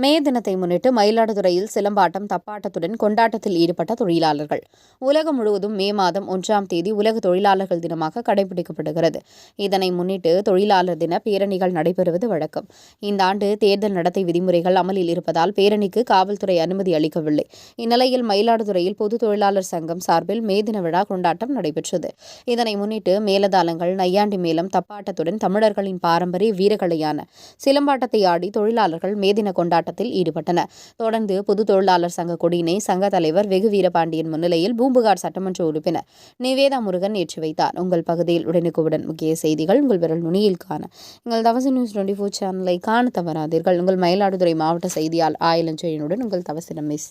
மே தினத்தை முன்னிட்டு மயிலாடுதுறையில் சிலம்பாட்டம் தப்பாட்டத்துடன் கொண்டாட்டத்தில் ஈடுபட்ட தொழிலாளர்கள். உலகம் முழுவதும் மே மாதம் 1ஆம் தேதி உலக தொழிலாளர்கள் தினமாக கடைபிடிக்கப்படுகிறது. இதனை முன்னிட்டு தொழிலாளர் தின பேரணிகள் நடைபெறுவது வழக்கம். இந்த ஆண்டு தேர்தல் நடத்தை விதிமுறைகள் அமலில் இருப்பதால் பேரணிக்கு காவல்துறை அனுமதி அளிக்கவில்லை. இந்நிலையில் மயிலாடுதுறையில் பொது தொழிலாளர் சங்கம் சார்பில் மே தின விழா கொண்டாட்டம் நடைபெற்றது. இதனை முன்னிட்டு மேளதாளங்கள், நையாண்டி மேளம், தப்பாட்டத்துடன் தமிழர்களின் பாரம்பரிய வீரக்கலையான சிலம்பாட்டத்தை ஆடி தொழிலாளர்கள் மே தின கொண்டாட்டத்தில் ஈடுபட்டனர். தொடர்ந்து பொது தொழிலாளர் சங்க கொடியினை சங்க தலைவர் வெகு வீரபாண்டியன் முன்னிலையில் பூம்புகார் சட்டமன்ற உறுப்பினர் நிவேதா முருகன் ஏற்றி வைத்தார். உங்கள் பகுதியில் உடனுக்குடன் முக்கிய செய்திகள் உங்கள் விரல் நுனியில் காண எங்கள் தவசி நியூஸ் 24 சேனலை காண தவறாதீர்கள். உங்கள் மயிலாடுதுறை மாவட்ட செய்தியாளர் ஆயிலஞ்செழியனுடன் உங்கள் தவசிடம் மிஸ்.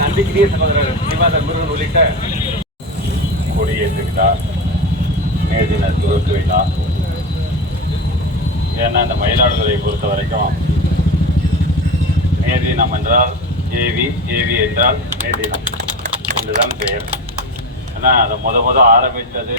நன்றிக்குரிய சகோதரர் நிவாதர் முருகன் உள்ளிட்ட கொடியேற்றுகிறார், மே தின துவக்கி வைத்தார். ஏன்னா இந்த மயிலாடுதுறையை பொறுத்த வரைக்கும் மே தினம் என்றால் ஏவி என்றால் மே தினம் என்றுதான் பெயர். ஏன்னா அதை முத ஆரம்பித்தது